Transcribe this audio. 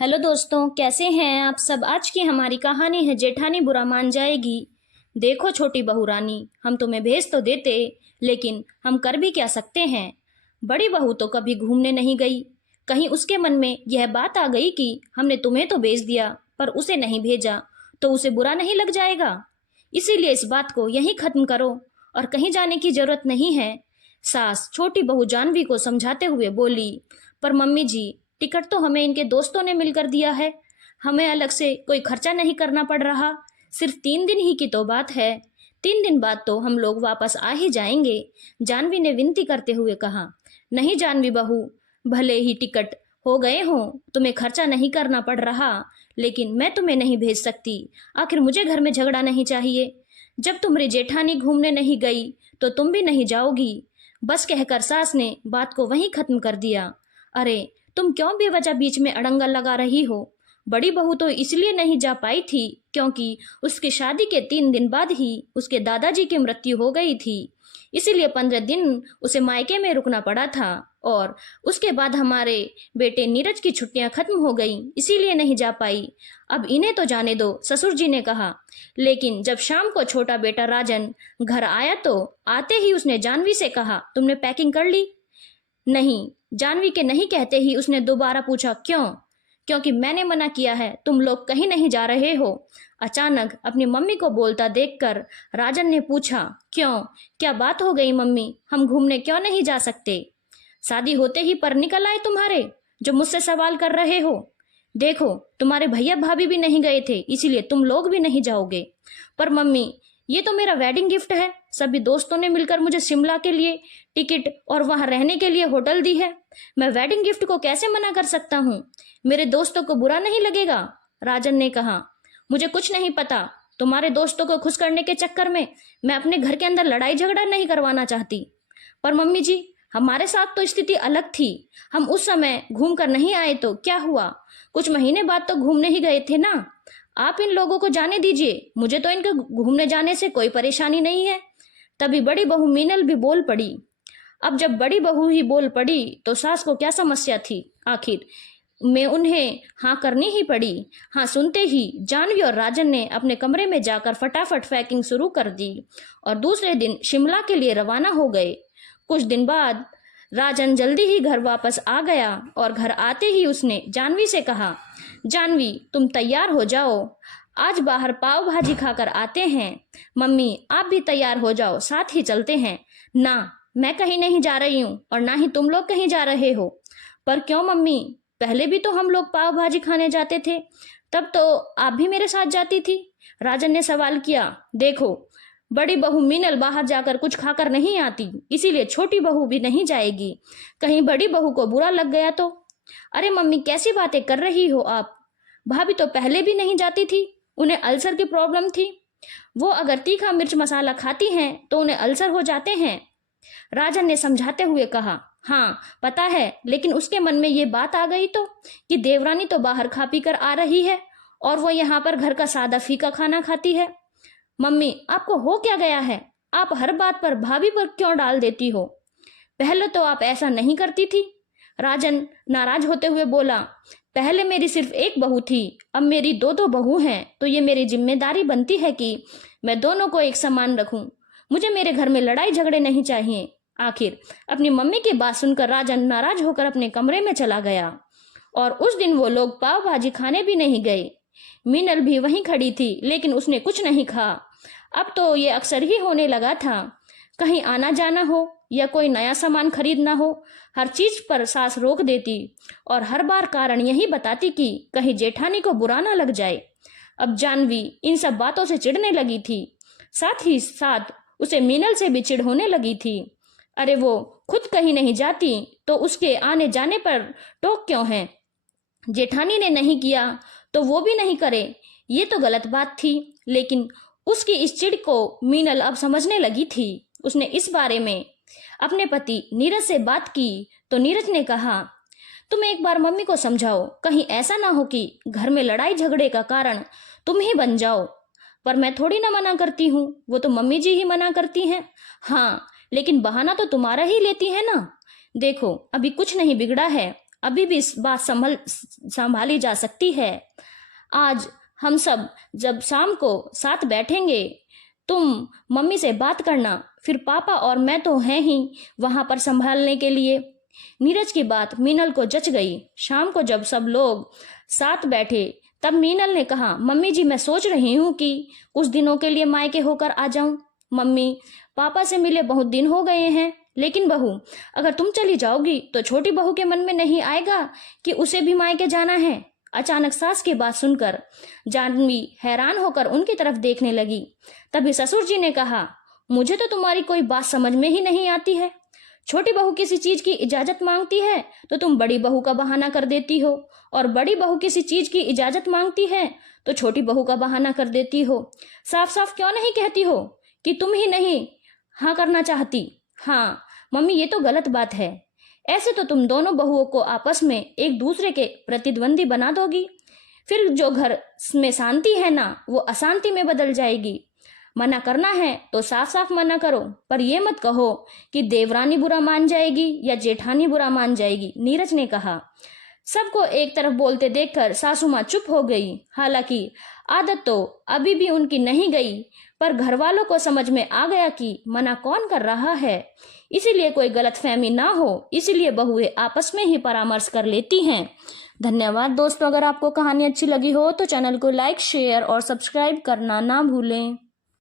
Hello दोस्तों, कैसे हैं आप सब। आज की हमारी कहानी है जेठानी बुरा मान जाएगी। देखो छोटी बहू रानी, हम तुम्हें भेज तो देते, लेकिन हम कर भी क्या सकते हैं। बड़ी बहू तो कभी घूमने नहीं गई। कहीं उसके मन में यह बात आ गई कि हमने तुम्हें तो भेज दिया पर उसे नहीं भेजा, तो उसे बुरा नहीं लग जाएगा। इसीलिए इस बात को यहीं खत्म करो और कहीं जाने की जरूरत नहीं है। सास छोटी बहू जानवी को समझाते हुए बोली, पर मम्मी जी, टिकट तो हमें इनके दोस्तों ने मिलकर दिया है। हमें अलग से कोई खर्चा नहीं करना पड़ रहा। सिर्फ 3 दिन ही की तो बात है। 3 दिन बाद तो हम लोग वापस आ ही जाएंगे। जानवी ने विनती करते हुए कहा। नहीं जानवी बहू, भले ही टिकट हो गए हों, तुम्हें खर्चा नहीं करना पड़ रहा, लेकिन मैं तुम्हें नहीं भेज सकती। आखिर मुझे घर में झगड़ा नहीं चाहिए। जब तुम्हारी जेठानी घूमने नहीं गई तो तुम भी नहीं जाओगी। बस कहकर सास ने बात को वहीं खत्म कर दिया। अरे, तुम क्यों बेवजह बीच में अड़ंगा लगा रही हो। बड़ी बहू तो इसलिए नहीं जा पाई थी क्योंकि उसकी शादी के 3 दिन बाद ही उसके दादाजी की मृत्यु हो गई थी। इसीलिए 15 दिन उसे मायके में रुकना पड़ा था। और उसके बाद हमारे बेटे नीरज की छुट्टियां खत्म हो गई, इसीलिए नहीं जा पाई। अब इन्हें तो जाने दो, ससुर जी ने कहा। लेकिन जब शाम को छोटा बेटा राजन घर आया तो आते ही उसने जानवी से कहा, तुमने पैकिंग कर ली? नहीं। जानवी के नहीं कहते ही उसने दोबारा पूछा, क्यों? क्योंकि मैंने मना किया है, तुम लोग कहीं नहीं जा रहे हो। अचानक अपनी मम्मी को बोलता देखकर राजन ने पूछा, क्यों, क्या बात हो गई मम्मी, हम घूमने क्यों नहीं जा सकते? शादी होते ही पर निकल आए तुम्हारे, जो मुझसे सवाल कर रहे हो। देखो, तुम्हारे भैया भाभी भी नहीं गए थे, इसीलिए तुम लोग भी नहीं जाओगे। पर मम्मी, ये तो मेरा वेडिंग गिफ्ट है। सभी दोस्तों ने मिलकर मुझे शिमला के लिए टिकट और वहां रहने के लिए होटल दी है। मैं वेडिंग गिफ्ट को कैसे मना कर सकता हूँ? मेरे दोस्तों को बुरा नहीं लगेगा? राजन ने कहा। मुझे कुछ नहीं पता। तुम्हारे दोस्तों को खुश करने के चक्कर में मैं अपने घर के अंदर लड़ाई झगड़ा नहीं करवाना चाहती। पर मम्मी जी, हमारे साथ तो स्थिति अलग थी। हम उस समय घूम कर नहीं आए तो क्या हुआ? कुछ महीने बाद तो घूमने ही गए थे ना। आप इन लोगों को जाने दीजिए, मुझे तो इनके घूमने जाने से कोई परेशानी नहीं है। तभी बड़ी बहू मीनल भी बोल पड़ी। अब जब बड़ी बहू ही बोल पड़ी तो सास को क्या समस्या थी? आखिर में उन्हें हाँ करनी ही पड़ी। हाँ सुनते ही जानवी और राजन ने अपने कमरे में जाकर फटाफट पैकिंग शुरू कर दी और दूसरे दिन शिमला के लिए रवाना हो गए। कुछ दिन बाद राजन जल्दी ही घर वापस आ गया और घर आते ही उसने जानवी से कहा, जानवी, तुम तैयार हो जाओ, आज बाहर पाव भाजी खाकर आते हैं। मम्मी, आप भी तैयार हो जाओ, साथ ही चलते हैं। ना, मैं कहीं नहीं जा रही हूँ और ना ही तुम लोग कहीं जा रहे हो। पर क्यों मम्मी, पहले भी तो हम लोग पाव भाजी खाने जाते थे, तब तो आप भी मेरे साथ जाती थी। राजन ने सवाल किया। देखो, बड़ी बहू मीनल बाहर जाकर कुछ खाकर नहीं आती, इसीलिए छोटी बहू भी नहीं जाएगी। कहीं बड़ी बहू को बुरा लग गया तो? अरे मम्मी, कैसी बातें कर रही हो आप। भाभी तो पहले भी नहीं जाती थी, उन्हें अल्सर की प्रॉब्लम थी। वो अगर तीखा मिर्च मसाला खाती हैं तो उन्हें अल्सर हो जाते हैं। राजन ने समझाते हुए कहा। हाँ पता है, लेकिन उसके मन में ये बात आ गई तो कि देवरानी तो बाहर खा पी कर आ रही है और वो यहाँ पर घर का सादा फीका खाना खाती है। मम्मी, आपको हो क्या गया है? आप हर बात पर भाभी पर क्यों डाल देती हो? पहले तो आप ऐसा नहीं करती थी। राजन नाराज होते हुए बोला। पहले मेरी सिर्फ एक बहू थी, अब मेरी दो दो बहू हैं, तो ये मेरी जिम्मेदारी बनती है कि मैं दोनों को एक समान रखूं। मुझे मेरे घर में लड़ाई झगड़े नहीं चाहिए। आखिर अपनी मम्मी की बात सुनकर राजन नाराज होकर अपने कमरे में चला गया और उस दिन वो लोग पाव भाजी खाने भी नहीं गए। मीनल भी वहीं खड़ी थी, लेकिन उसने कुछ नहीं कहा। अब तो ये अक्सर ही होने लगा था। कहीं आना जाना हो या कोई नया सामान खरीदना हो, हर चीज पर सास रोक देती और हर बार कारण यही बताती कि कहीं जेठानी को बुरा ना लग जाए। अब जानवी इन सब बातों से चिढ़ने लगी थी, साथ ही साथ उसे मीनल से भी चिढ़ होने लगी थी। अरे, वो खुद कहीं नहीं जाती तो उसके आने जाने पर टोक क्यों है? जेठानी ने नहीं किया तो वो भी नहीं करे, ये तो गलत बात थी। लेकिन उसकी इस चिढ़ को मीनल अब समझने लगी थी। उसने इस बारे में अपने पति नीरज से बात की तो नीरज ने कहा, तुम एक बार मम्मी को समझाओ, कहीं ऐसा ना हो कि घर में लड़ाई झगड़े का कारण तुम ही बन जाओ। पर मैं थोड़ी ना मना करती हूँ, वो तो मम्मी जी ही मना करती हैं। हाँ, लेकिन बहाना तो तुम्हारा ही लेती है ना। देखो, अभी कुछ नहीं बिगड़ा है, अभी भी इस बात संभाली जा सकती है। आज हम सब जब शाम को साथ बैठेंगे, तुम मम्मी से बात करना, फिर पापा और मैं तो हैं ही वहां पर संभालने के लिए। नीरज की बात मीनल को जच गई। शाम को जब सब लोग साथ बैठे तब मीनल ने कहा, मम्मी जी मैं सोच रही हूँ कि कुछ दिनों के लिए मायके होकर आ जाऊं। मम्मी, पापा से मिले बहुत दिन हो गए हैं, लेकिन बहू अगर तुम चली जाओगी तो छोटी बहू के मन में नहीं आएगा कि उसे भी मायके जाना है। अचानक सास की बात सुनकर जानवी हैरान होकर उनकी तरफ देखने लगी। तभी ससुर जी ने कहा, मुझे तो तुम्हारी कोई बात समझ में ही नहीं आती है। छोटी बहू किसी चीज की इजाजत मांगती है तो तुम बड़ी बहू का बहाना कर देती हो, और बड़ी बहू किसी चीज की इजाजत मांगती है तो छोटी बहू का बहाना कर देती हो। साफ साफ क्यों नहीं कहती हो कि तुम ही नहीं हाँ करना चाहती? हाँ मम्मी, ये तो गलत बात है। ऐसे तो तुम दोनों बहुओं को आपस में एक दूसरे के प्रतिद्वंदी बना दोगी। फिर जो घर में शांति है ना, वो अशांति में बदल जाएगी। मना करना है तो साफ साफ मना करो, पर ये मत कहो कि देवरानी बुरा मान जाएगी या जेठानी बुरा मान जाएगी, नीरज ने कहा। सबको एक तरफ बोलते देखकर सासू माँ चुप हो गई। हालांकि आदत तो अभी भी उनकी नहीं गई, पर घर वालों को समझ में आ गया कि मना कौन कर रहा है, इसीलिए कोई गलतफहमी ना हो, इसीलिए बहुएं आपस में ही परामर्श कर लेती हैं। धन्यवाद दोस्तों। अगर आपको कहानी अच्छी लगी हो तो चैनल को लाइक, शेयर और सब्सक्राइब करना ना भूलें।